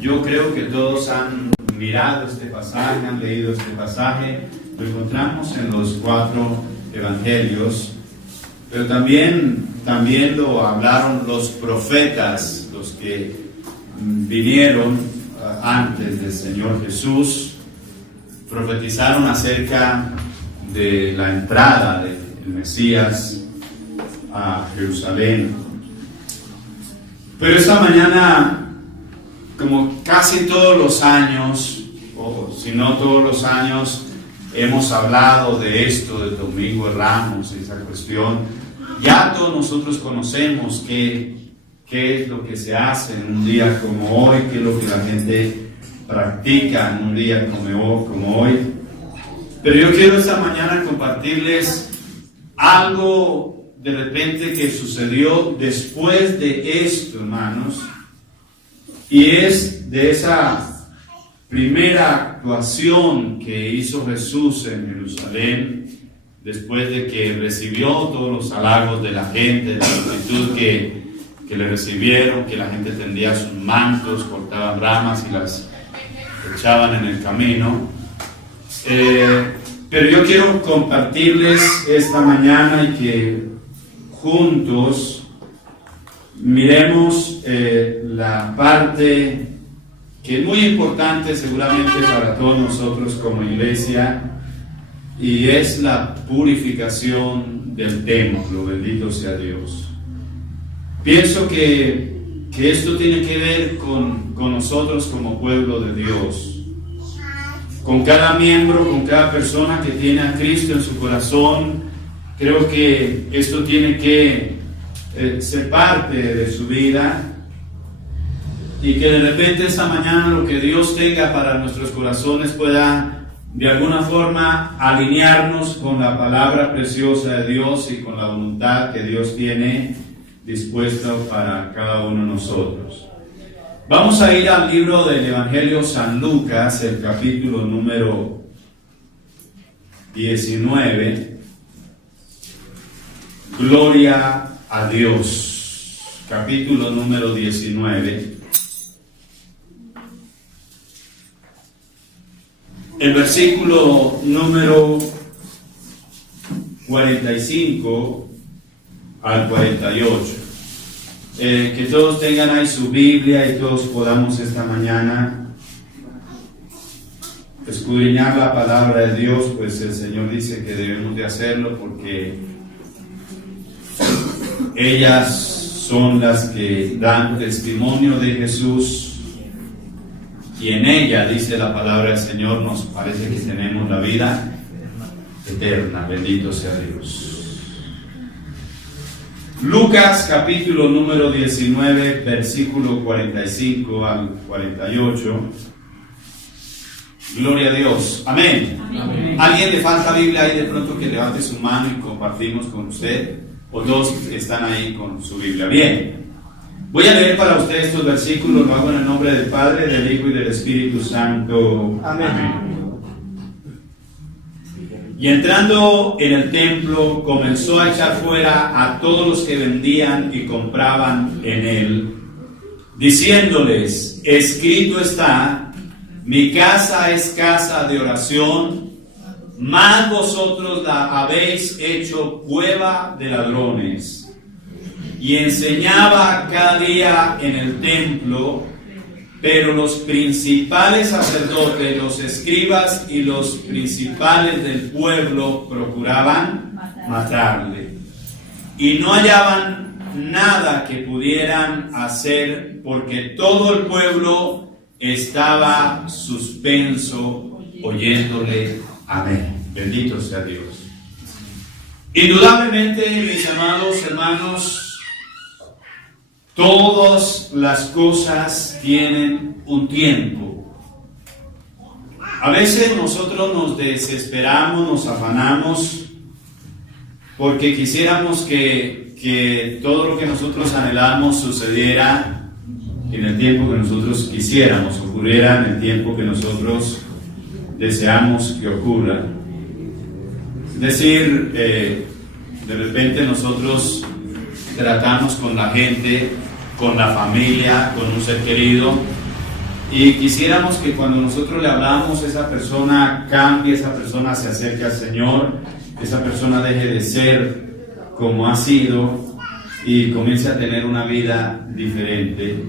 Yo creo que todos han mirado este pasaje, han leído este pasaje. Lo encontramos en los 4 evangelios, pero también lo hablaron los profetas, los que vinieron antes del Señor Jesús, profetizaron acerca de la entrada del Mesías a Jerusalén. Pero esta mañana, como casi todos los años, o si no todos los años, hemos hablado de esto, del Domingo de Ramos, esa cuestión. Ya todos nosotros conocemos qué es lo que se hace en un día como hoy, qué es lo que la gente practica en un día como hoy. Pero yo quiero esta mañana compartirles algo de repente que sucedió después de esto, hermanos, y es de esa primera actuación que hizo Jesús en Jerusalén, después de que recibió todos los halagos de la gente, de la multitud que le recibieron, que la gente tendía sus mantos, cortaban ramas y las echaban en el camino. Pero yo quiero compartirles esta mañana y que juntos miremos la parte que es muy importante seguramente para todos nosotros como iglesia, y es la purificación del templo. Bendito sea Dios. Pienso que esto tiene que ver con nosotros como pueblo de Dios, con cada miembro, con cada persona que tiene a Cristo en su corazón. Creo que esto tiene que ser parte de su vida, y que de repente esta mañana lo que Dios tenga para nuestros corazones pueda de alguna forma alinearnos con la palabra preciosa de Dios y con la voluntad que Dios tiene dispuesta para cada uno de nosotros. Vamos a ir al libro del Evangelio San Lucas, el capítulo número 19. Gloria a Dios. Capítulo número 19. El versículo número 45 al 48. Que todos tengan ahí su Biblia y todos podamos esta mañana escudriñar la palabra de Dios, pues el Señor dice que debemos de hacerlo porque ellas son las que dan testimonio de Jesús, y en ella, dice la palabra del Señor, nos parece que tenemos la vida eterna. Bendito sea Dios. Lucas capítulo número 19, versículo 45 al 48. Gloria a Dios. Amén. Amén. ¿Alguien le falta Biblia ahí de pronto que levante su mano y compartimos con usted? ¿O todos están ahí con su Biblia? Bien. Voy a leer para ustedes estos versículos. Lo hago en el nombre del Padre, del Hijo y del Espíritu Santo. Amén. Amén. Y entrando en el templo, comenzó a echar fuera a todos los que vendían y compraban en él, diciéndoles: escrito está, mi casa es casa de oración, mas vosotros la habéis hecho cueva de ladrones. Y enseñaba cada día en el templo, pero los principales sacerdotes, los escribas y los principales del pueblo procuraban matarle. Y no hallaban nada que pudieran hacer, porque todo el pueblo estaba suspenso oyéndole. Amén. Bendito sea Dios. Indudablemente, mis amados hermanos, todas las cosas tienen un tiempo. A veces nosotros nos desesperamos, nos afanamos, porque quisiéramos que todo lo que nosotros anhelamos sucediera en el tiempo que nosotros quisiéramos, ocurriera en el tiempo que nosotros deseamos que ocurra. Es decir, de repente nosotros tratamos con la gente, con la familia, con un ser querido, Y quisiéramos que cuando nosotros le hablamos, esa persona cambie, esa persona se acerque al Señor, esa persona deje de ser como ha sido y comience a tener una vida diferente.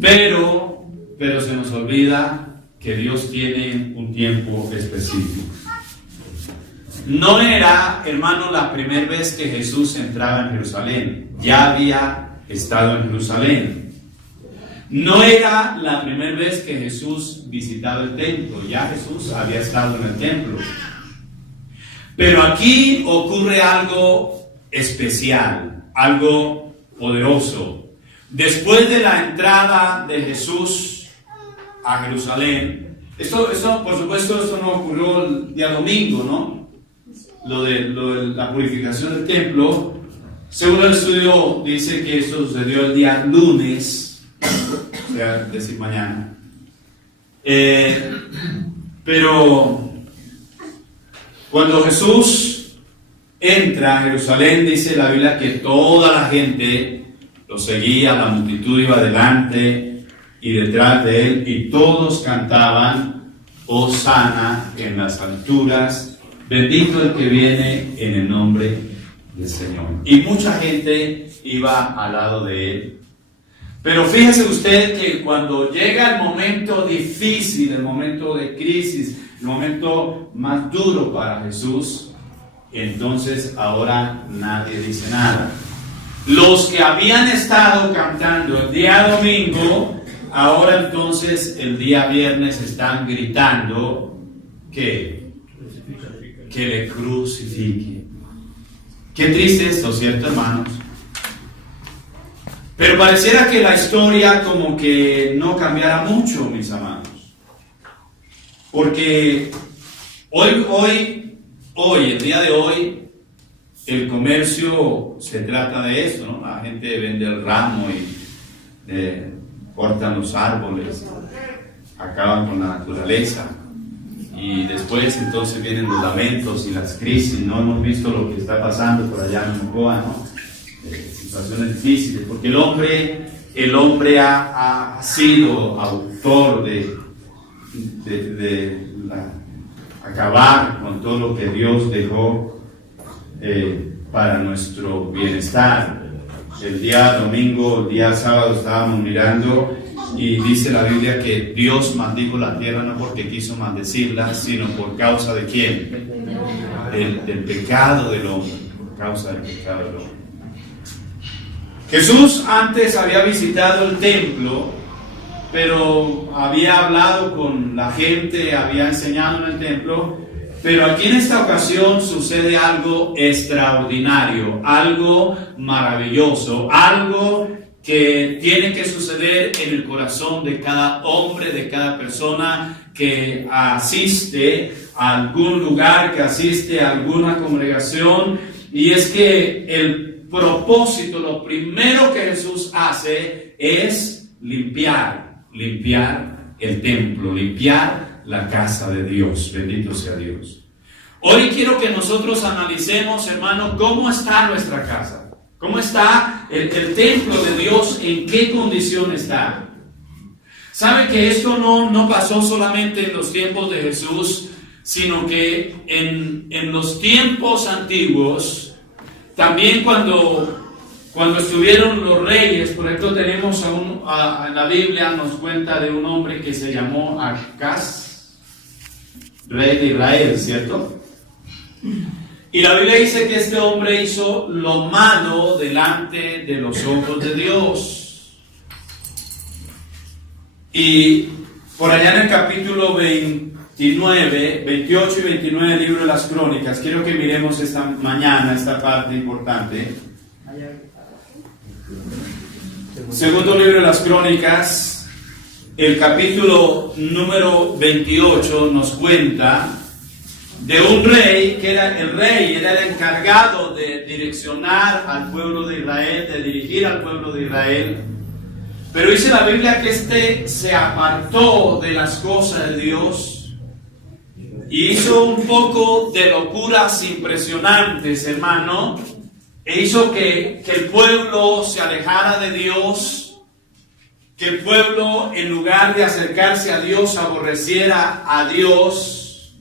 Pero se nos olvida que Dios tiene un tiempo específico. No era, hermano, la primera vez que Jesús entraba en Jerusalén. Ya había estado en Jerusalén. No era la primera vez que Jesús visitaba el templo. Ya Jesús había estado en el templo. Pero aquí ocurre algo especial, algo poderoso. Después de la entrada de Jesús a Jerusalén, esto por supuesto, esto no ocurrió el día domingo, ¿no? Lo de la purificación del templo, según el estudio, dice que esto sucedió el día lunes, o sea, decir mañana. Pero cuando Jesús entra a Jerusalén, dice la Biblia que toda la gente lo seguía, la multitud iba delante y detrás de él, y todos cantaban: Hosana en las alturas, bendito el que viene en el nombre del Señor. Y mucha gente iba al lado de él. Pero fíjese usted que cuando llega el momento difícil, el momento de crisis, el momento más duro para Jesús, entonces ahora nadie dice nada. Los que habían estado cantando el día domingo, ahora entonces el día viernes están gritando que le crucifique. Qué triste esto, ¿cierto, hermanos? Pero pareciera que la historia como que no cambiara mucho, mis amados. Porque hoy, el día de hoy, el comercio se trata de esto, ¿no? La gente vende el ramo y cortan los árboles, acaban con la naturaleza. Y después entonces vienen los lamentos y las crisis, ¿no? Hemos visto lo que está pasando por allá en Mocoa, ¿no? Situaciones difíciles, porque el hombre ha sido autor de acabar con todo lo que Dios dejó para nuestro bienestar. El día domingo, el día sábado estábamos mirando y dice la Biblia que Dios maldijo la tierra no porque quiso maldecirla, sino por causa de ¿quién? Del pecado del hombre, por causa del pecado del hombre. Jesús antes había visitado el templo, pero había hablado con la gente, había enseñado en el templo, pero aquí en esta ocasión sucede algo extraordinario, algo maravilloso, algo que tiene que suceder en el corazón de cada hombre, de cada persona que asiste a algún lugar, que asiste a alguna congregación, y es que el propósito, lo primero que Jesús hace es limpiar el templo, limpiar la casa de Dios. Bendito sea Dios. Hoy quiero que nosotros analicemos, hermano, cómo está nuestra casa, cómo está el templo de Dios, en qué condición está. ¿Sabe que esto no pasó solamente en los tiempos de Jesús, sino que en los tiempos antiguos? También cuando estuvieron los reyes, por ejemplo, tenemos en la Biblia nos cuenta de un hombre que se llamó Acaz, rey de Israel, ¿cierto? Y la Biblia dice que este hombre hizo lo malo delante de los ojos de Dios. Y por allá en el capítulo 28 y 29 del libro de las Crónicas, quiero que miremos esta mañana esta parte importante. Segundo libro de las Crónicas, el capítulo número 28 nos cuenta de un rey que era el encargado de direccionar al pueblo de Israel, de dirigir al pueblo de Israel. Pero dice la Biblia que este se apartó de las cosas de Dios y hizo un poco de locuras impresionantes, hermano, e hizo que el pueblo se alejara de Dios que el pueblo, en lugar de acercarse a Dios, aborreciera a Dios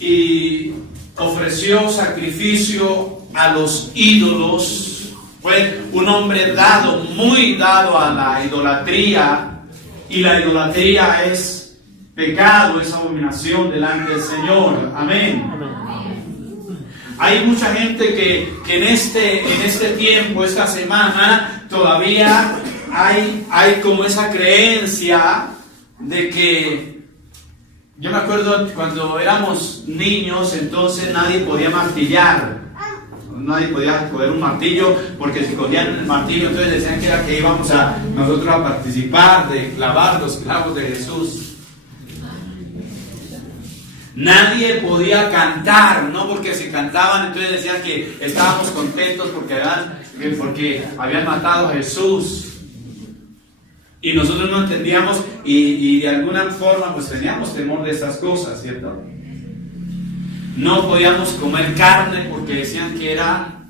y ofreció sacrificio a los ídolos. Fue un hombre dado, muy dado a la idolatría, y la idolatría es pecado, es abominación delante del Señor. Amén. Hay mucha gente que en este tiempo, esta semana, todavía hay como esa creencia de que, yo me acuerdo cuando éramos niños, entonces nadie podía martillar, nadie podía coger un martillo, porque si cogían el martillo entonces decían que era que íbamos nosotros a participar de clavar los clavos de Jesús. Nadie podía cantar, no porque si cantaban entonces decían que estábamos contentos porque habían matado a Jesús. Y nosotros no entendíamos y de alguna forma pues teníamos temor de esas cosas, ¿cierto? No podíamos comer carne porque decían que era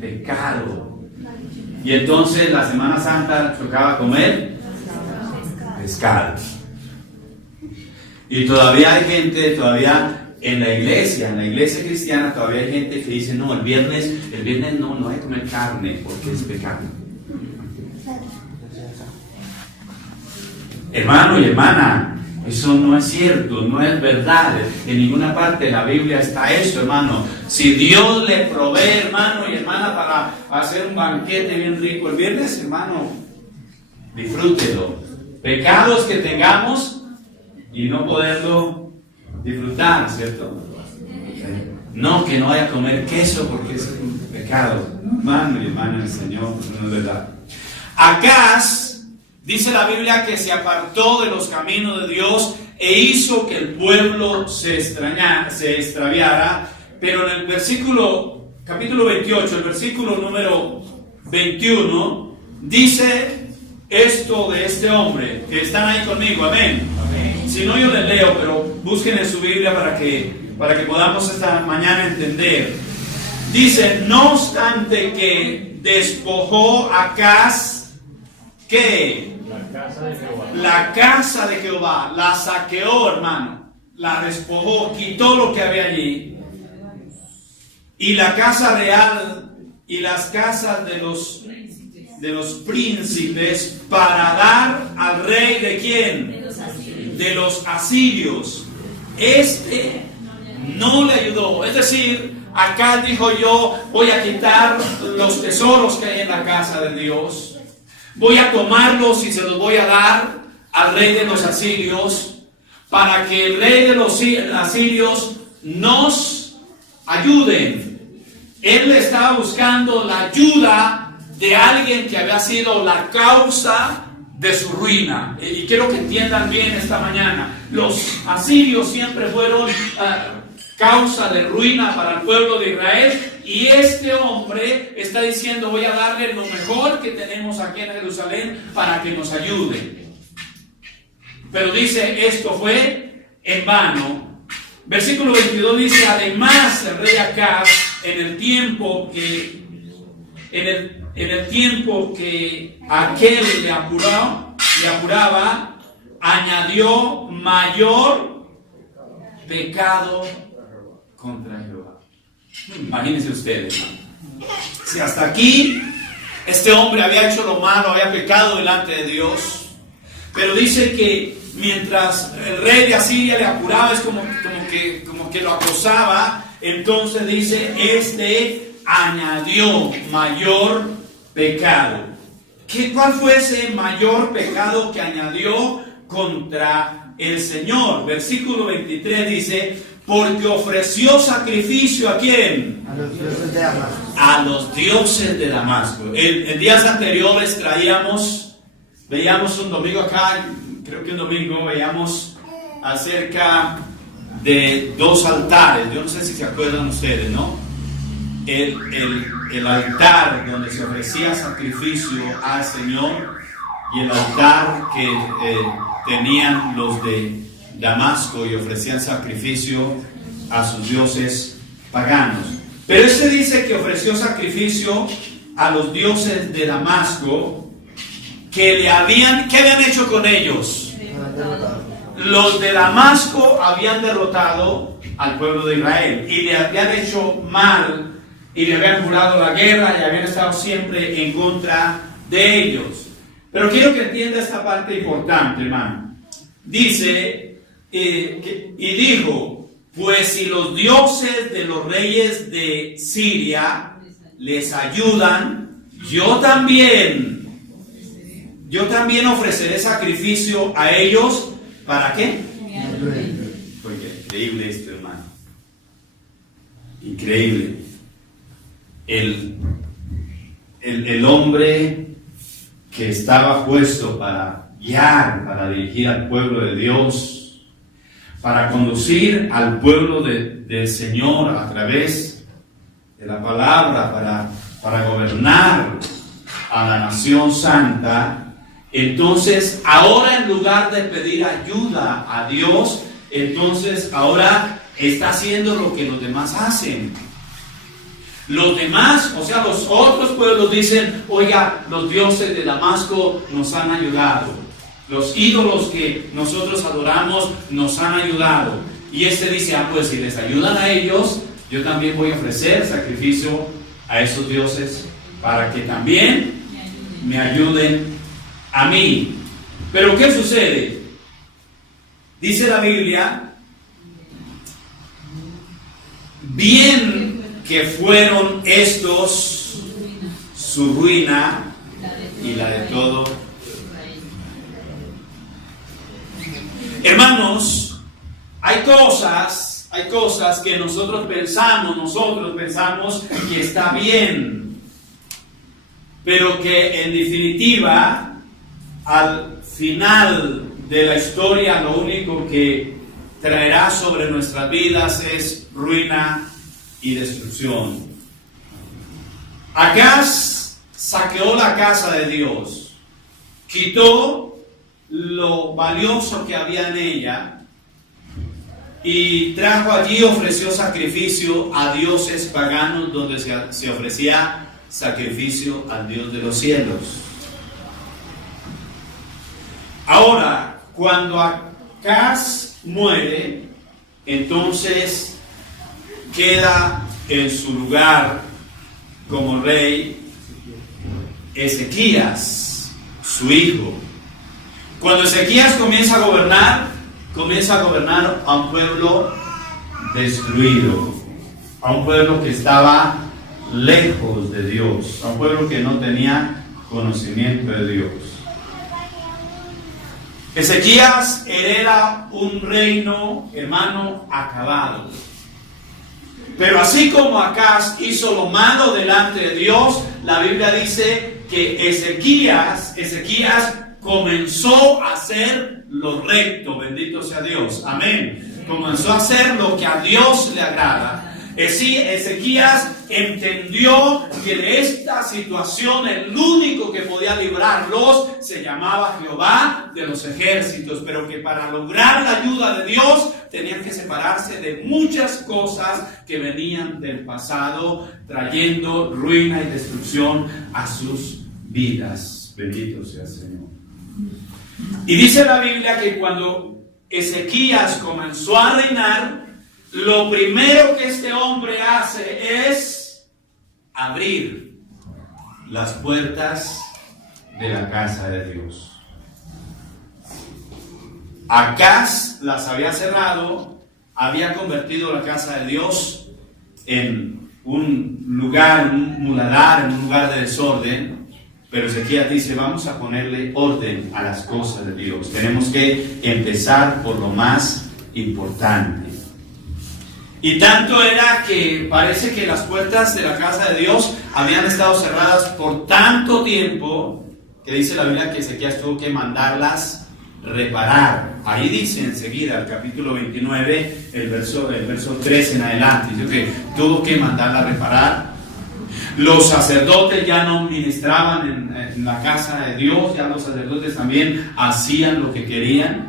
pecado. Y entonces la Semana Santa tocaba comer pescado. Y todavía hay gente, en la iglesia cristiana todavía hay gente que dice, no, el viernes no hay que comer carne porque es pecado. Hermano y hermana, eso no es cierto, no es verdad. En ninguna parte de la Biblia está eso, hermano. Si Dios le provee, hermano y hermana, para hacer un banquete bien rico el viernes, hermano, disfrútelo. Pecados que tengamos y no poderlo disfrutar, ¿cierto? No, que no vaya a comer queso porque es un pecado. Hermano y hermana del Señor, no es verdad. Acaz, dice la Biblia, que se apartó de los caminos de Dios e hizo que el pueblo se extraviara. Pero en el capítulo 28, el versículo número 21, dice esto de este hombre, que están ahí conmigo, amén. Si no, yo les leo, pero busquen en su Biblia para que podamos esta mañana entender. Dice, no obstante que despojó Acaz, ¿qué? La casa de Jehová, la saqueó, hermano, la despojó, quitó lo que había allí. Y la casa real y las casas de los príncipes para dar al rey ¿de quién? De los asirios. Este no le ayudó. Es decir, acá dijo, yo voy a quitar los tesoros que hay en la casa de Dios, voy a tomarlos y se los voy a dar al rey de los asirios, para que el rey de los asirios nos ayuden. Él estaba buscando la ayuda de alguien que había sido la causa de su ruina. Y quiero que entiendan bien esta mañana, los asirios siempre fueron causa de ruina para el pueblo de Israel, y este hombre está diciendo, voy a darle lo mejor que tenemos aquí en Jerusalén para que nos ayude. Pero dice, esto fue en vano. Versículo 22 dice, además el rey Acaz, en el tiempo que aquel le apuraba, añadió mayor pecado contra Jehová. Imagínense ustedes, ¿no? Si hasta aquí este hombre había hecho lo malo, había pecado delante de Dios, pero dice que mientras el rey de Asiria le apuraba, es como que lo acosaba, entonces dice, este añadió mayor pecado. ¿Cuál fue ese mayor pecado que añadió contra el Señor? Versículo 23 dice, porque ofreció sacrificio ¿a quién? A los dioses de Damasco. A los dioses de Damasco. En días anteriores veíamos un domingo acá, creo que un domingo veíamos acerca de dos altares. Yo no sé si se acuerdan ustedes, ¿no? El altar donde se ofrecía sacrificio al Señor y el altar que tenían los de Damasco y ofrecían sacrificio a sus dioses paganos. Pero este dice que ofreció sacrificio a los dioses de Damasco, ¿qué habían hecho con ellos? Los de Damasco habían derrotado al pueblo de Israel y le habían hecho mal y le habían jurado la guerra y habían estado siempre en contra de ellos. Pero quiero que entienda esta parte importante, hermano. Dice, y dijo, pues si los dioses de los reyes de Siria les ayudan, yo también ofreceré sacrificio a ellos. ¿Para qué? Porque increíble esto, hermano. Increíble. El hombre que estaba puesto para guiar, para dirigir al pueblo de Dios, para conducir al pueblo del Señor a través de la palabra, para gobernar a la nación santa. Entonces, ahora en lugar de pedir ayuda a Dios, entonces ahora está haciendo lo que los demás hacen. Los demás, o sea, los otros pueblos dicen, oiga, los dioses de Damasco nos han ayudado. Los ídolos que nosotros adoramos nos han ayudado. Y este dice, pues si les ayudan a ellos, yo también voy a ofrecer sacrificio a esos dioses para que también me ayuden a mí. Pero ¿qué sucede? Dice la Biblia, bien que fueron estos su ruina y la de todo. Hermanos, hay cosas que nosotros pensamos que está bien, pero que en definitiva al final de la historia lo único que traerá sobre nuestras vidas es ruina y destrucción. Acaz saqueó la casa de Dios, quitó lo valioso que había en ella y trajo allí, ofreció sacrificio a dioses paganos donde se ofrecía sacrificio al Dios de los cielos. Ahora, cuando Acaz muere, entonces queda en su lugar como rey Ezequías, su hijo. Cuando Ezequías comienza a gobernar a un pueblo destruido, a un pueblo que estaba lejos de Dios, a un pueblo que no tenía conocimiento de Dios. Ezequías hereda un reino, hermano, acabado. Pero así como Acaz hizo lo malo delante de Dios, la Biblia dice que Ezequías comenzó a hacer lo recto. Bendito sea Dios. Amén. Comenzó a hacer lo que a Dios le agrada. Ezequías entendió que de esta situación el único que podía librarlos se llamaba Jehová de los ejércitos, pero que para lograr la ayuda de Dios tenían que separarse de muchas cosas que venían del pasado, trayendo ruina y destrucción a sus vidas. Bendito sea el Señor. Y dice la Biblia que cuando Ezequías comenzó a reinar, lo primero que este hombre hace es abrir las puertas de la casa de Dios. Acaz las había cerrado, había convertido la casa de Dios en un lugar, un muladar, en un lugar de desorden. Pero Ezequías dice, vamos a ponerle orden a las cosas de Dios. Tenemos que empezar por lo más importante. Y tanto era que parece que las puertas de la casa de Dios habían estado cerradas por tanto tiempo, que dice la Biblia que Ezequías tuvo que mandarlas reparar. Ahí dice enseguida, el capítulo 29, el verso 3 en adelante, dice que tuvo que mandarlas reparar. Los sacerdotes ya no ministraban en la casa de Dios, ya los sacerdotes también hacían lo que querían.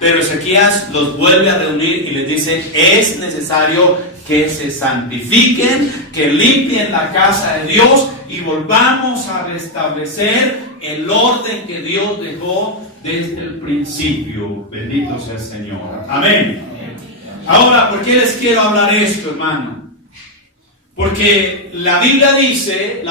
Pero Ezequías los vuelve a reunir y les dice, es necesario que se santifiquen, que limpien la casa de Dios y volvamos a restablecer el orden que Dios dejó desde el principio. Bendito sea el Señor. Amén. Ahora, ¿por qué les quiero hablar esto, hermano? Porque la Biblia dice,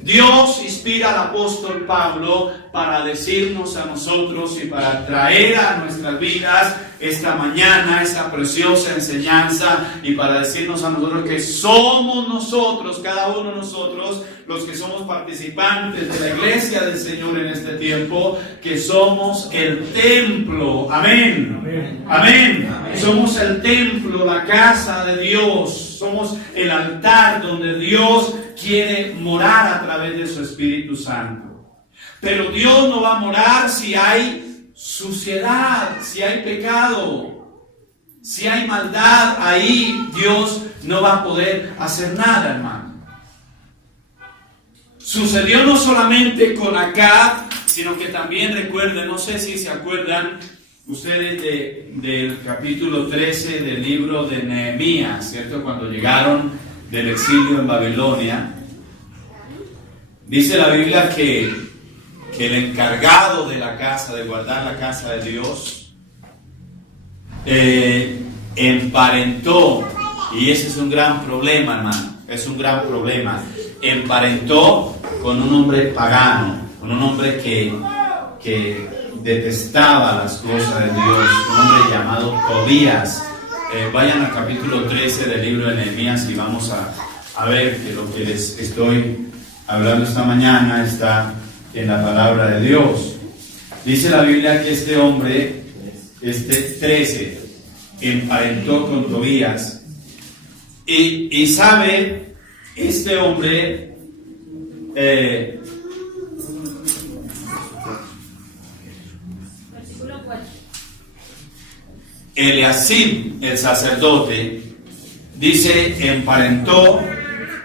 Dios inspira al apóstol Pablo para decirnos a nosotros y para traer a nuestras vidas esta mañana esa preciosa enseñanza, y para decirnos a nosotros que somos nosotros, cada uno de nosotros, los que somos participantes de la iglesia del Señor en este tiempo, que somos el templo. Amén. Amén. Amén. Amén. Somos el templo, la casa de Dios. Somos el altar donde Dios quiere morar a través de su Espíritu Santo. Pero Dios no va a morar si hay suciedad, si hay pecado, si hay maldad. Ahí Dios no va a poder hacer nada, hermano. Sucedió no solamente con Acab, sino que también recuerden, no sé si se acuerdan ustedes del capítulo 13 del libro de Nehemías, ¿cierto? Cuando llegaron del exilio en Babilonia, dice la Biblia que el encargado de la casa, de guardar la casa de Dios, emparentó, y ese es un gran problema, hermano, es un gran problema, emparentó con un hombre pagano, con un hombre que detestaba las cosas de Dios, un hombre llamado Tobías. Vayan al capítulo 13 del libro de Nehemías y vamos a ver que lo que les estoy hablando esta mañana está en la palabra de Dios. Dice la Biblia que este hombre, 13, emparentó con Tobías, y sabe, este hombre Eliasib, el sacerdote, dice, emparentó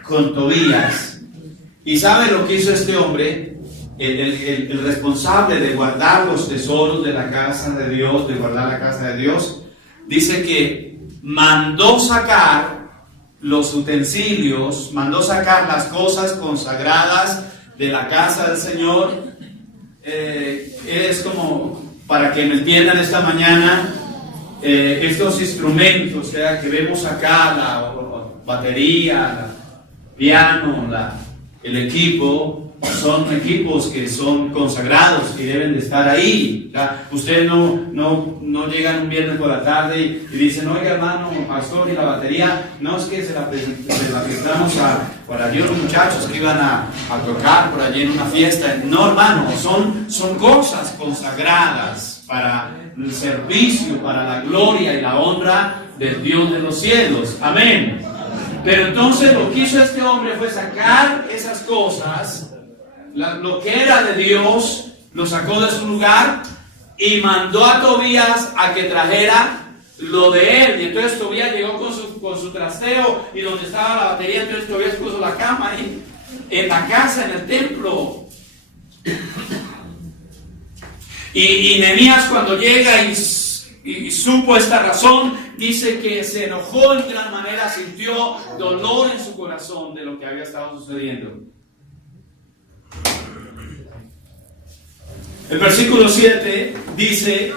con Tobías. ¿Y sabe lo que hizo este hombre? El responsable de guardar los tesoros de la casa de Dios, de guardar la casa de Dios, dice que mandó sacar los utensilios, mandó sacar las cosas consagradas de la casa del Señor. Es como, para que me entiendan esta mañana, estos instrumentos que vemos acá, la batería, el piano, el equipo, son equipos que son consagrados, que deben de estar ahí. O sea, usted no llegan un viernes por la tarde y dicen, oiga hermano, pastor, y la batería, no es que se la prestamos por allí unos muchachos que iban a tocar por allí en una fiesta. No, hermano, son cosas consagradas para el servicio, para la gloria y la honra del Dios de los cielos. Amén. Pero entonces lo que hizo este hombre fue sacar esas cosas, lo que era de Dios, lo sacó de su lugar y mandó a Tobías a que trajera lo de él. Y entonces Tobías llegó con su trasteo, y donde estaba la batería, entonces Tobías puso la cama ahí, en la casa, en el templo. Y Nehemías, cuando llega y supo esta razón, dice que se enojó en gran manera, sintió dolor en su corazón de lo que había estado sucediendo. El versículo 7 dice,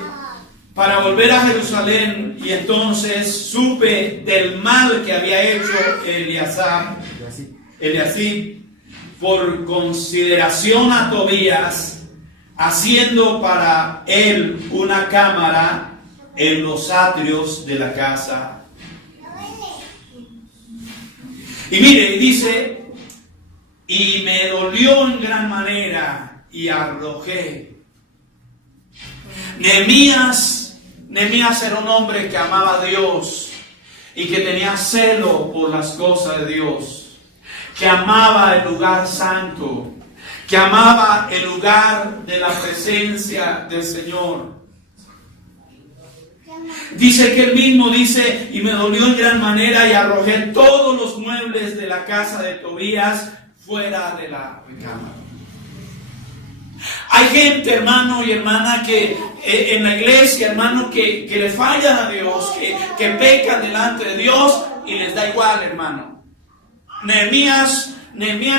para volver a Jerusalén, y entonces supe del mal que había hecho Eliasib por consideración a Tobías, haciendo para él una cámara en los atrios de la casa. Y mire, dice, y me dolió en gran manera y arrojé. Nehemías era un hombre que amaba a Dios y que tenía celo por las cosas de Dios, que amaba el lugar santo, que amaba el lugar de la presencia del Señor. Dice que él mismo dice, y me dolió en gran manera y arrojé todos los muebles de la casa de Tobías fuera de la recámara. Hay gente, hermano y hermana, que en la iglesia, hermano, que le fallan a Dios, que pecan delante de Dios y les da igual, hermano. Nehemías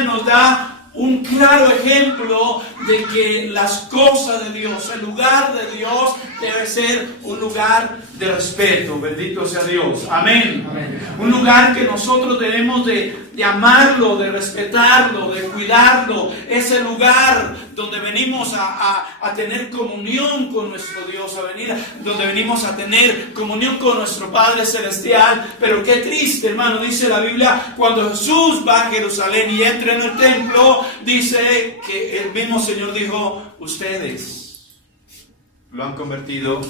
nos da un claro ejemplo de que las cosas de Dios, el lugar de Dios debe ser un lugar de respeto. Bendito sea Dios. Amén. Amén. Un lugar que nosotros debemos de amarlo, de respetarlo, de cuidarlo. Ese lugar donde venimos a tener comunión con nuestro Dios, donde venimos a tener comunión con nuestro Padre Celestial. Pero qué triste, hermano, dice la Biblia, cuando Jesús va a Jerusalén y entra en el templo, dice que el mismo Señor dijo: ustedes lo han convertido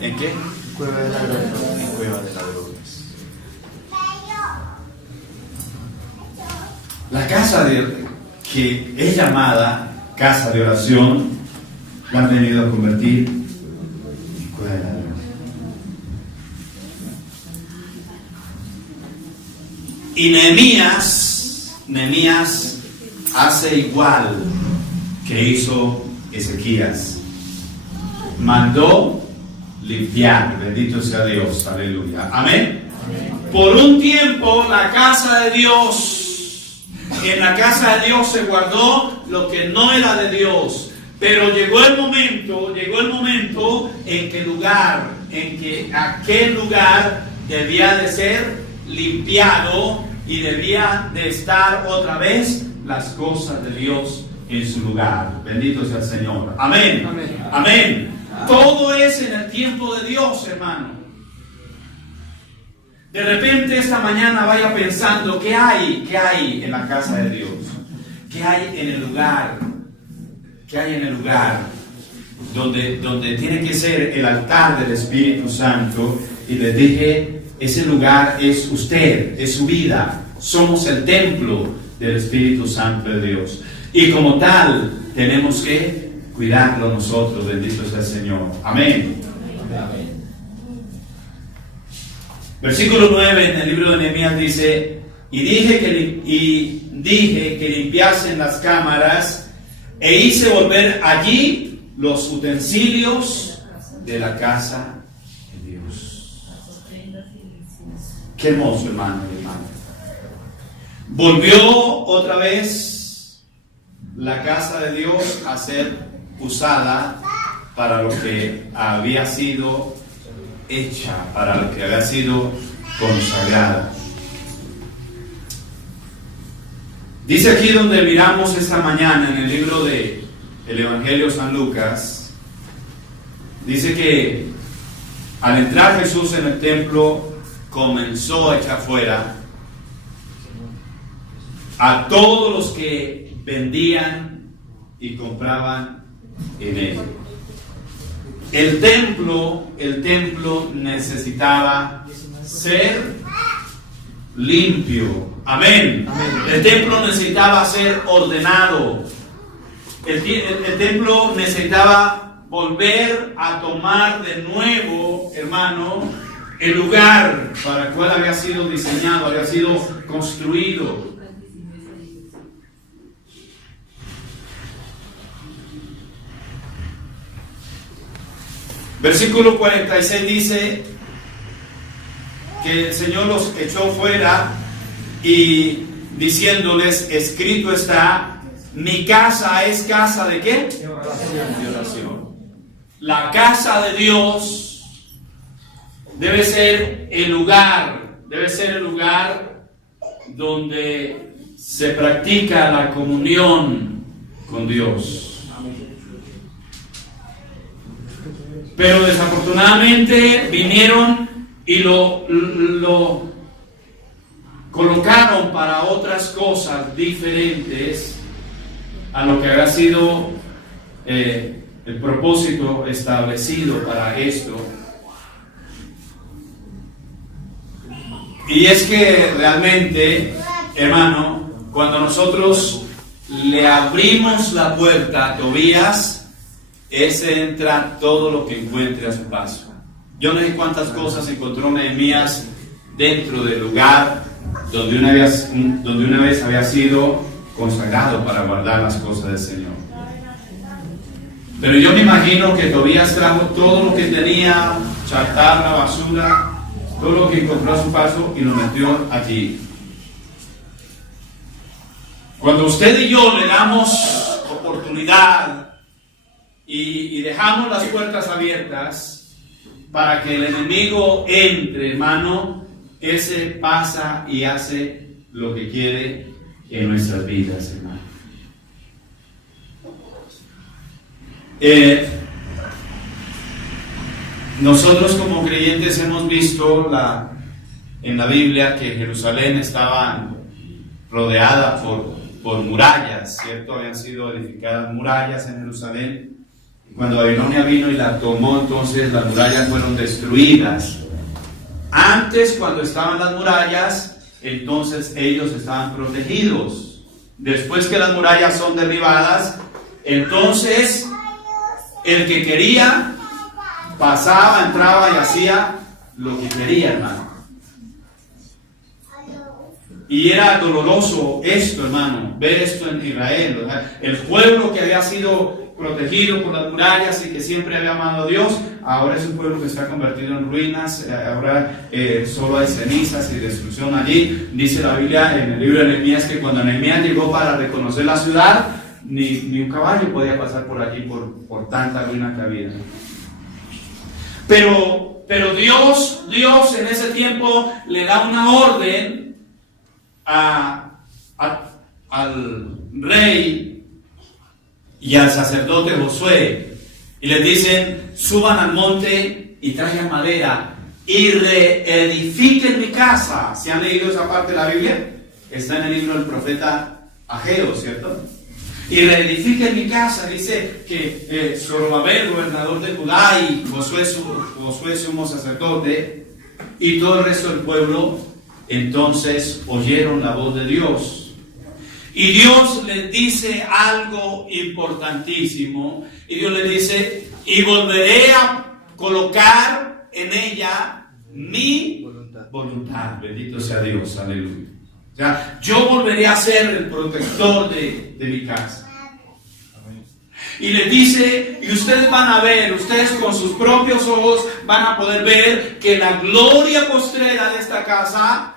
¿en qué? Cueva de ladrones. En cueva de ladrones. La casa que es llamada casa de oración, la han venido a convertir en cueva de ladrones. Y Nehemías hace igual que hizo Ezequías. Mandó limpiar. Bendito sea Dios. Aleluya. Amén. Por un tiempo la casa de Dios, en la casa de Dios se guardó lo que no era de Dios. Pero llegó el momento en que aquel lugar debía de ser limpiado y debía de estar otra vez las cosas de Dios en su lugar. Bendito sea el Señor. Amén. Amén. Amén. Todo es en el tiempo de Dios, hermano. De repente esta mañana vaya pensando: ¿qué hay en la casa de Dios? ¿Qué hay en el lugar? ¿Qué hay en el lugar donde tiene que ser el altar del Espíritu Santo? Y les dije, ese lugar es usted, es su vida. Somos el templo del Espíritu Santo de Dios. Y como tal, tenemos que cuidarlo nosotros. Bendito sea el Señor. Amén. Amén. Versículo 9 en el libro de Nehemías dice: y dije que limpiasen las cámaras, e hice volver allí los utensilios de la casa de Dios. Qué hermoso, hermano y hermana. Volvió otra vez la casa de Dios a ser usada para lo que había sido hecha, para lo que había sido consagrada. Dice aquí donde miramos esta mañana en el libro de el Evangelio de San Lucas, dice que al entrar Jesús en el templo comenzó a echar fuera a todos los que vendían y compraban en él. El templo necesitaba ser limpio. Amén. El templo necesitaba ser ordenado. El templo necesitaba volver a tomar de nuevo, hermano, el lugar para el cual había sido diseñado, había sido construido. Versículo 46 dice que el Señor los echó fuera y diciéndoles: escrito está, mi casa es casa ¿de qué? De oración. La casa de Dios debe ser el lugar donde se practica la comunión con Dios. Pero desafortunadamente vinieron y lo colocaron para otras cosas diferentes a lo que había sido el propósito establecido para esto. Y es que realmente, hermano, cuando nosotros le abrimos la puerta a Tobías, ese entra todo lo que encuentre a su paso. Yo no sé cuántas cosas encontró Nehemías dentro del lugar donde una vez había sido consagrado para guardar las cosas del Señor. Pero yo me imagino que Tobías trajo todo lo que tenía, chatarra, basura, todo lo que encontró a su paso y lo metió allí. Cuando usted y yo le damos oportunidad y dejamos las puertas abiertas para que el enemigo entre, hermano, ese pasa y hace lo que quiere en nuestras vidas, hermano. Nosotros como creyentes hemos visto en la Biblia que Jerusalén estaba rodeada por murallas, ¿cierto? Habían sido edificadas murallas en Jerusalén. Cuando Babilonia vino y la tomó, entonces las murallas fueron destruidas. Antes, cuando estaban las murallas, entonces ellos estaban protegidos. Después que las murallas son derribadas, entonces el que quería pasaba, entraba y hacía lo que quería, hermano. Y era doloroso esto, hermano, ver esto en Israel, ¿verdad? El pueblo que había sido protegido por las murallas y que siempre había amado a Dios, ahora es un pueblo que está convertido en ruinas. Ahora solo hay cenizas y destrucción allí. Dice la Biblia en el libro de Nehemías que cuando Nehemías llegó para reconocer la ciudad, ni un caballo podía pasar por allí por tanta ruina que había. Pero Dios en ese tiempo le da una orden al rey y al sacerdote Josué, y les dicen: suban al monte y traigan madera y reedifiquen mi casa. ¿Se han leído esa parte de la Biblia? Está en el libro del profeta Ageo, ¿cierto? Y reedifiquen mi casa. Dice que Zorobabel, gobernador de Judá, y Josué sumo sacerdote, y todo el resto del pueblo, entonces oyeron la voz de Dios. Y Dios les dice algo importantísimo. Y Dios les dice: y volveré a colocar en ella mi voluntad. Bendito sea Dios, aleluya. O sea, yo volveré a ser el protector de mi casa. Y les dice: y ustedes van a ver, ustedes con sus propios ojos van a poder ver que la gloria postrera de esta casa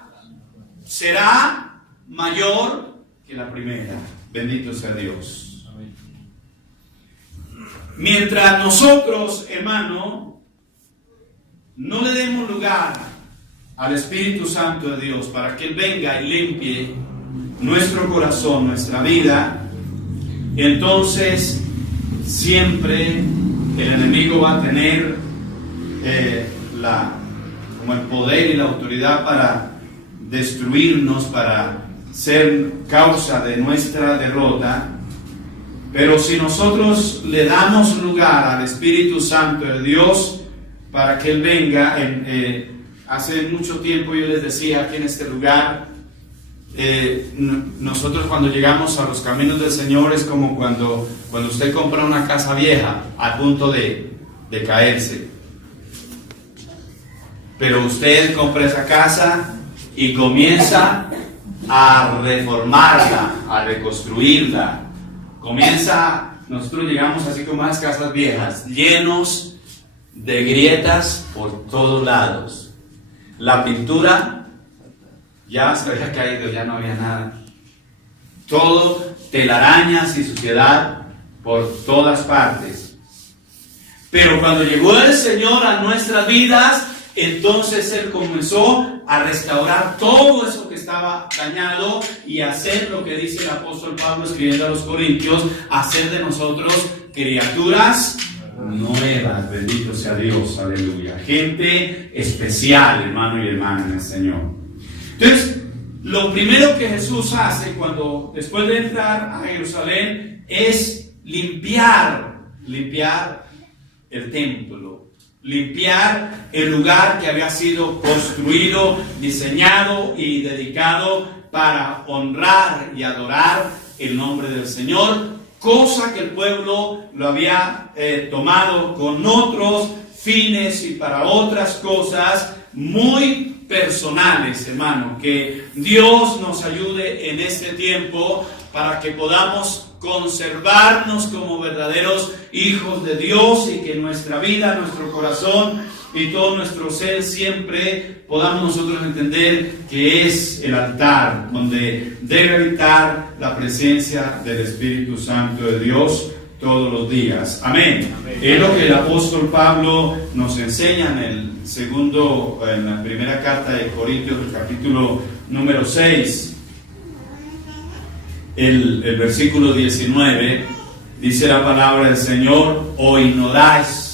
será mayor que la primera. Bendito sea Dios. Mientras nosotros, hermano, no le demos lugar al Espíritu Santo de Dios para que Él venga y limpie nuestro corazón, nuestra vida, entonces siempre el enemigo va a tener como el poder y la autoridad para destruirnos, para ser causa de nuestra derrota. Pero si nosotros le damos lugar al Espíritu Santo de Dios para que Él venga, hace mucho tiempo yo les decía aquí en este lugar, nosotros cuando llegamos a los caminos del Señor es como cuando usted compra una casa vieja a punto de caerse. Pero usted compra esa casa y comienza a reformarla, a reconstruirla. Nosotros llegamos así como a las casas viejas, llenos de grietas por todos lados. La pintura ya se había caído, ya no había nada. Todo telarañas y suciedad por todas partes. Pero cuando llegó el Señor a nuestras vidas, entonces Él comenzó a restaurar todo eso que estaba dañado y a hacer lo que dice el apóstol Pablo escribiendo a los Corintios: hacer de nosotros criaturas nuevas. Bendito sea Dios, aleluya. Gente especial, hermano y hermana en el Señor. Entonces, lo primero que Jesús hace después de entrar a Jerusalén es limpiar el templo, limpiar el lugar que había sido construido, diseñado y dedicado para honrar y adorar el nombre del Señor, cosa que el pueblo lo había tomado con otros fines y para otras cosas muy personales, hermano. Que Dios nos ayude en este tiempo para que podamos conservarnos como verdaderos hijos de Dios y que nuestra vida, nuestro corazón y todo nuestro ser siempre podamos nosotros entender que es el altar donde debe habitar la presencia del Espíritu Santo de Dios todos los días. Amén. Es lo que el apóstol Pablo nos enseña en la primera carta de Corintios, el capítulo número 6, el versículo 19, dice la palabra del Señor: o ignoráis.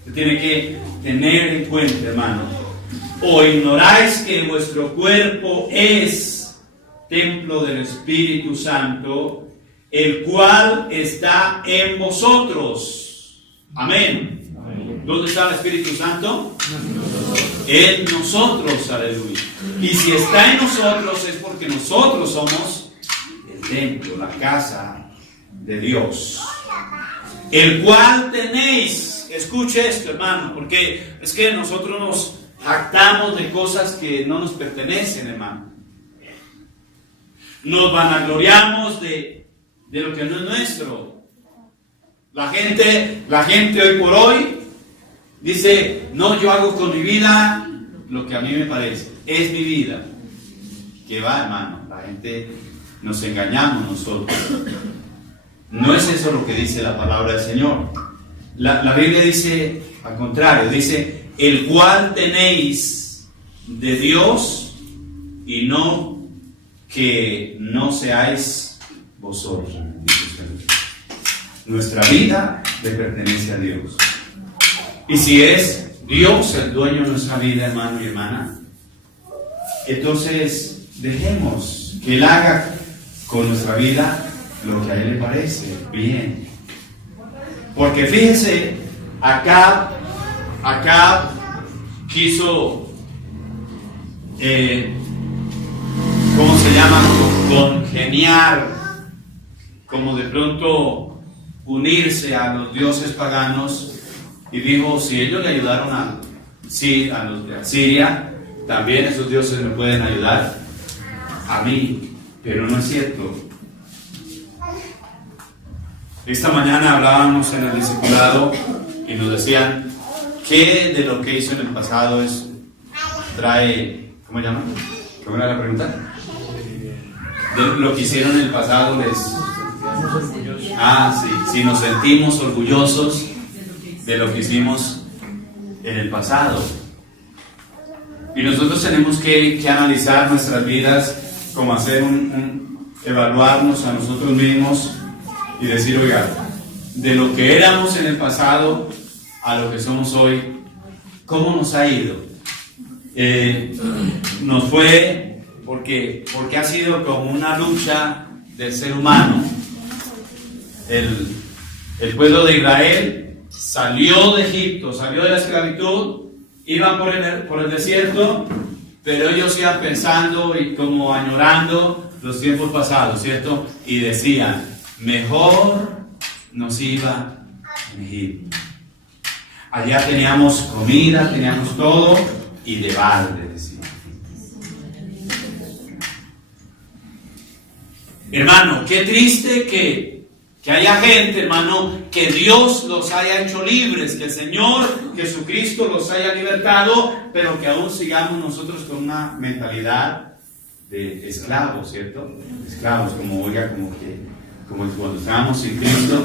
Usted tiene que tener en cuenta, hermano, o ignoráis que vuestro cuerpo es templo del Espíritu Santo, el cual está en vosotros. Amén. Amén. ¿Dónde está el Espíritu Santo? En nosotros, aleluya. Y si está en nosotros es porque nosotros somos el templo, la casa de Dios, el cual tenéis. Escuche esto, hermano, porque es que nosotros nos jactamos de cosas que no nos pertenecen, hermano. Nos vanagloriamos de lo que no es nuestro. La gente hoy por hoy dice: no, yo hago con mi vida lo que a mí me parece, es mi vida. ¿Qué va, hermano? La gente, nos engañamos nosotros. No es eso lo que dice la palabra del Señor. La Biblia dice al contrario, dice: el cual tenéis de Dios, y no que no seáis vosotros. Nuestra vida le pertenece a Dios. Y si es Dios el dueño de nuestra vida, hermano y hermana, entonces dejemos que Él haga con nuestra vida lo que a Él le parece bien. Porque fíjense, Acab quiso, ¿cómo se llama? Congeniar, como de pronto unirse a los dioses paganos, y dijo: si ellos le ayudaron a los de Asiria, también esos dioses me pueden ayudar a mí. Pero no es cierto. Esta mañana hablábamos en el discipulado y nos decían: ¿qué de lo que hizo en el pasado trae, ¿cómo llaman? ¿Cómo era la pregunta? De lo que hicieron en el pasado si nos sentimos orgullosos de lo que hicimos en el pasado. Y nosotros tenemos que analizar nuestras vidas, como hacer evaluarnos a nosotros mismos y decir: oiga, de lo que éramos en el pasado a lo que somos hoy, ¿cómo nos ha ido? Nos fue porque ha sido como una lucha del ser humano. El pueblo de Israel salió de Egipto, salió de la esclavitud, iban por el desierto, pero ellos iban pensando y como añorando los tiempos pasados, ¿cierto? Y decían: mejor nos iba en Egipto. Allá teníamos comida, teníamos todo, y de balde, decían. Hermano, qué triste que haya gente, hermano, que Dios los haya hecho libres, que el Señor Jesucristo los haya libertado, pero que aún sigamos nosotros con una mentalidad de esclavos, ¿cierto? Esclavos, como cuando estábamos sin Cristo.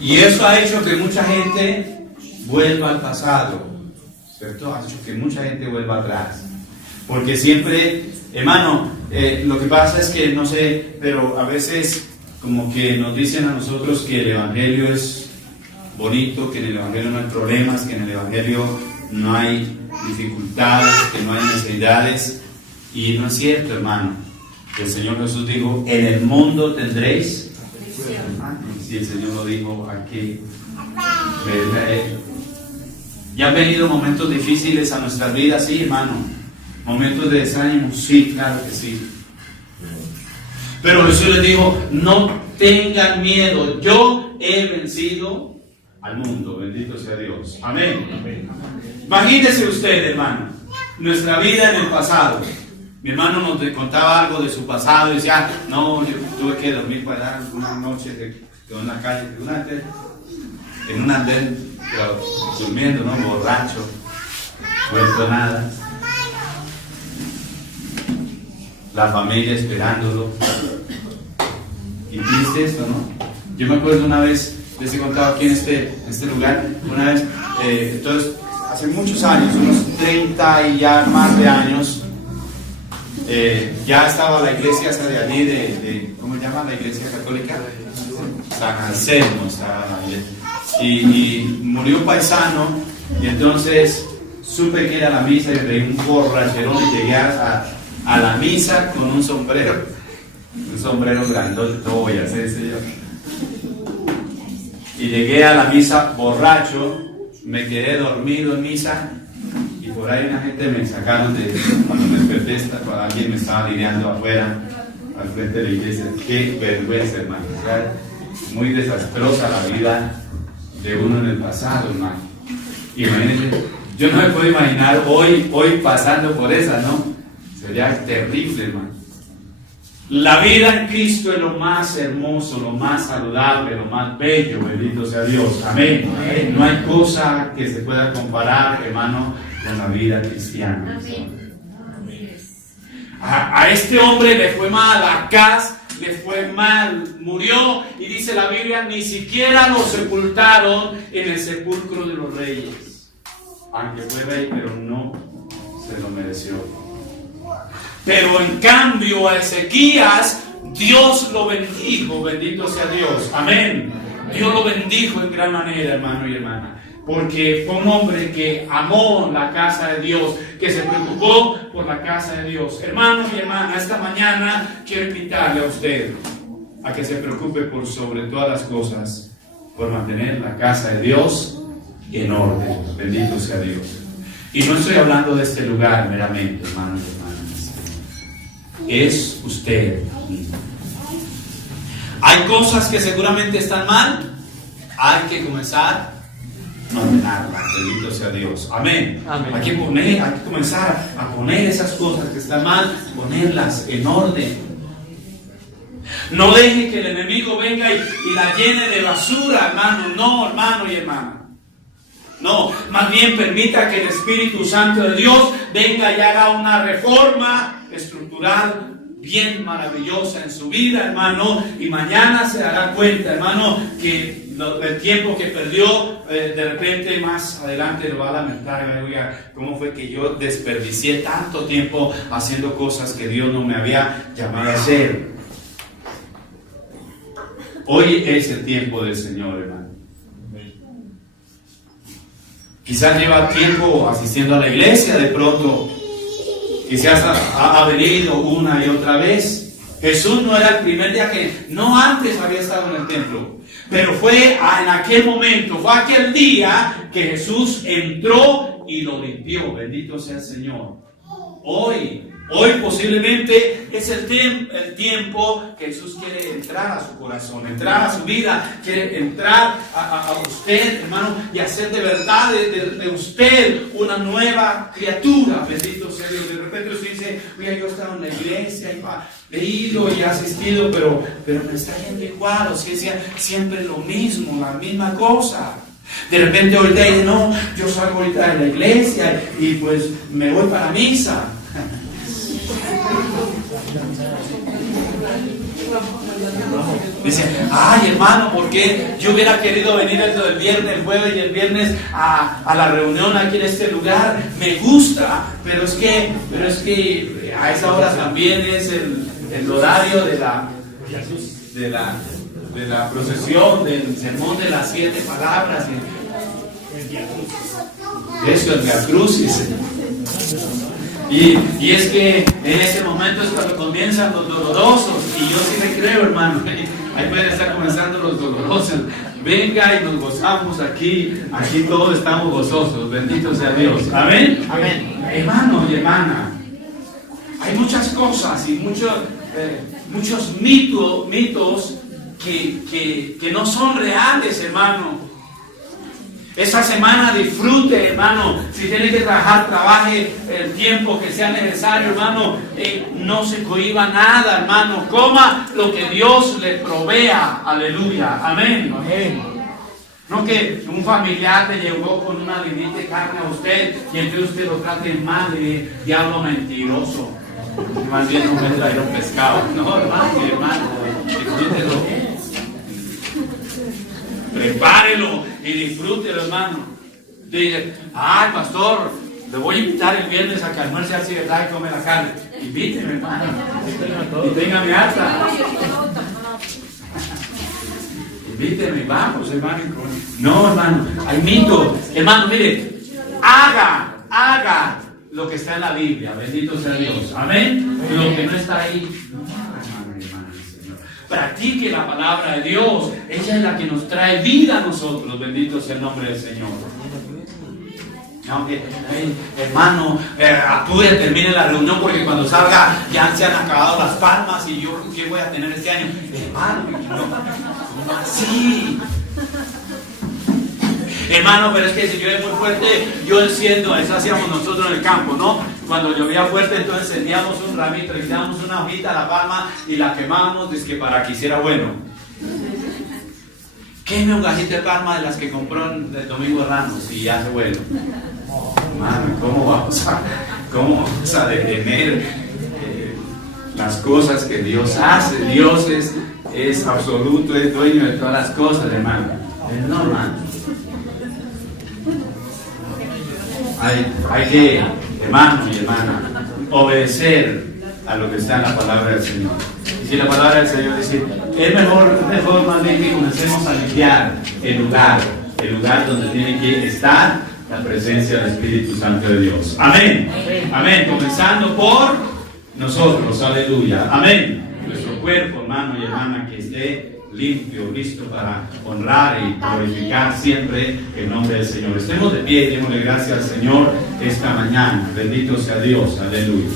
Y eso ha hecho que mucha gente vuelva al pasado, ¿cierto? Ha hecho que mucha gente vuelva atrás. Porque siempre, hermano, lo que pasa es que, no sé, pero a veces como que nos dicen a nosotros que el Evangelio es bonito, que en el Evangelio no hay problemas, que en el Evangelio no hay dificultades, que no hay necesidades. Y no es cierto, hermano. El Señor Jesús dijo: en el mundo tendréis. Si el Señor lo dijo aquí. ¿Ya han venido momentos difíciles a nuestras vidas? Sí, hermano. Momentos de desánimo, sí, claro que sí. Pero Jesús les dijo: no tengan miedo, yo he vencido al mundo. Bendito sea Dios. Amén. Imagínese usted, hermano, nuestra vida en el pasado. Mi hermano nos contaba algo de su pasado y decía: no, yo tuve que dormir para allá una noche en la calle, en un andén, pero durmiendo, ¿no? Borracho, vuelto nada. La familia esperándolo. Y triste esto, ¿no? Yo me acuerdo una vez, les he contado aquí en este lugar, una vez, entonces, hace muchos años, unos 30 y ya más de años, ya estaba la iglesia esa de allí, ¿cómo se llama la iglesia católica? San Anselmo estaba la iglesia. Y murió un paisano, y entonces supe que era la misa y reí un borracherón y llegué a la misa con un sombrero grandote, todo voy a hacer ese yo. Y llegué a la misa borracho, me quedé dormido en misa y por ahí una gente me sacaron cuando me desperté, cuando alguien me estaba lidiando afuera, al frente de la iglesia. Qué vergüenza, hermano. O sea, muy desastrosa la vida de uno en el pasado, hermano. Imagínense, yo no me puedo imaginar hoy pasando por esa, ¿no? Sería terrible, hermano. La vida en Cristo es lo más hermoso, lo más saludable, lo más bello, bendito sea Dios. Amén. Amén. No hay cosa que se pueda comparar, hermano, con la vida cristiana. Amén. A este hombre le fue mal, a Acaz le fue mal, murió, y dice la Biblia, ni siquiera lo sepultaron en el sepulcro de los reyes. Aunque fue rey, pero no se lo mereció. Pero en cambio a Ezequías, Dios lo bendijo, bendito sea Dios, amén. Dios lo bendijo en gran manera, hermano y hermana, porque fue un hombre que amó la casa de Dios, que se preocupó por la casa de Dios. Hermano y hermana, esta mañana quiero invitarle a usted a que se preocupe por sobre todas las cosas, por mantener la casa de Dios en orden, bendito sea Dios. Y no estoy hablando de este lugar meramente, hermanos y hermanas. Es usted mismo. Hay cosas que seguramente están mal, hay que comenzar a ordenarlas, bendito sea Dios, amén. Amén. Hay que comenzar a poner esas cosas que están mal, ponerlas en orden. No deje que el enemigo venga y la llene de basura, hermano. No, hermano y hermana. No, más bien permita que el Espíritu Santo de Dios venga y haga una reforma estructural bien maravillosa en su vida, hermano, y mañana se dará cuenta, hermano, que el tiempo que perdió, de repente más adelante lo va a lamentar. Oiga, ¿cómo fue que yo desperdicié tanto tiempo haciendo cosas que Dios no me había llamado a hacer? Hoy es el tiempo del Señor, hermano. Quizás lleva tiempo asistiendo a la iglesia, de pronto quizás ha venido una y otra vez. Jesús no era el primer día no antes había estado en el templo, pero fue en aquel momento, fue aquel día que Jesús entró y lo limpió, bendito sea el Señor. Hoy posiblemente es el tiempo que Jesús quiere entrar a su corazón, entrar a su vida, quiere entrar a usted, hermano, y hacer de verdad de usted una nueva criatura, bendito sea Dios. De repente usted dice, mira, yo he estado en la iglesia, he ido y he asistido, pero me está yendo igual, o sea, siempre lo mismo, la misma cosa. De repente ahorita dice, no, yo salgo ahorita de la iglesia y pues me voy para misa. Dice, ay hermano, ¿por qué yo hubiera querido venir el jueves y el viernes a la reunión aquí en este lugar? Me gusta, pero es que a esa hora también es el horario de la procesión, del sermón de las 7 palabras. Eso, el Via Crucis. Y es que en ese momento es cuando comienzan los dolorosos, y yo sí me creo, hermano, ahí pueden estar comenzando los dolorosos. Venga y nos gozamos aquí todos estamos gozosos, bendito sea Dios, amén, amén. Hermano y hermana, hay muchas cosas y muchos mitos que no son reales, hermano. Esta semana disfrute, hermano. Si tiene que trabajar, trabaje el tiempo que sea necesario, hermano. No se cohiba nada, hermano. Coma lo que Dios le provea. Aleluya. Amén. Amén. No que un familiar le llegó con una libita de carne a usted y entonces usted lo trate mal de diablo mentiroso. Más bien no me traerá un pescado. No, hermano, disfrútelo. Prepárelo y disfrútelo, hermano. Dice, ay, pastor, le voy a invitar el viernes a que almuerce así de verdad y come la carne. Invíteme, hermano. Y téngame harta. Invíteme, vamos, hermano. No, hermano, hay mito. Hermano, mire, haga lo que está en la Biblia. Bendito sea Dios. Amén. Lo que no está ahí, no, hermano, Señor. Practique la palabra de Dios. Ella es la que nos trae vida a nosotros. Bendito sea el nombre del Señor. No, hermano, apure, termine la reunión porque cuando salga ya se han acabado las palmas y yo ¿qué voy a tener este año? Hermano, no así. Hermano, pero es que si llueve muy fuerte, yo enciendo, eso hacíamos nosotros en el campo, ¿no? Cuando llovía fuerte, entonces encendíamos un ramito, le quitábamos una hojita a la palma y la quemábamos, es que para que hiciera bueno. Queme un gajito de palma de las que compró el domingo de Ramos y hace bueno. Hermano, ¿cómo vamos a detener las cosas que Dios hace? Dios es absoluto, es dueño de todas las cosas, hermano. No, hermano. Hay que, hermano y hermana, obedecer a lo que está en la palabra del Señor. Y si la palabra del Señor dice, es mejor más bien que comencemos a limpiar el lugar donde tiene que estar la presencia del Espíritu Santo de Dios. Amén. Amén. Comenzando por nosotros. Aleluya. Amén. Nuestro cuerpo, hermano y hermana, que esté limpio, listo para honrar y glorificar siempre el nombre del Señor. Estemos de pie y démosle gracias al Señor esta mañana. Bendito sea Dios. Aleluya.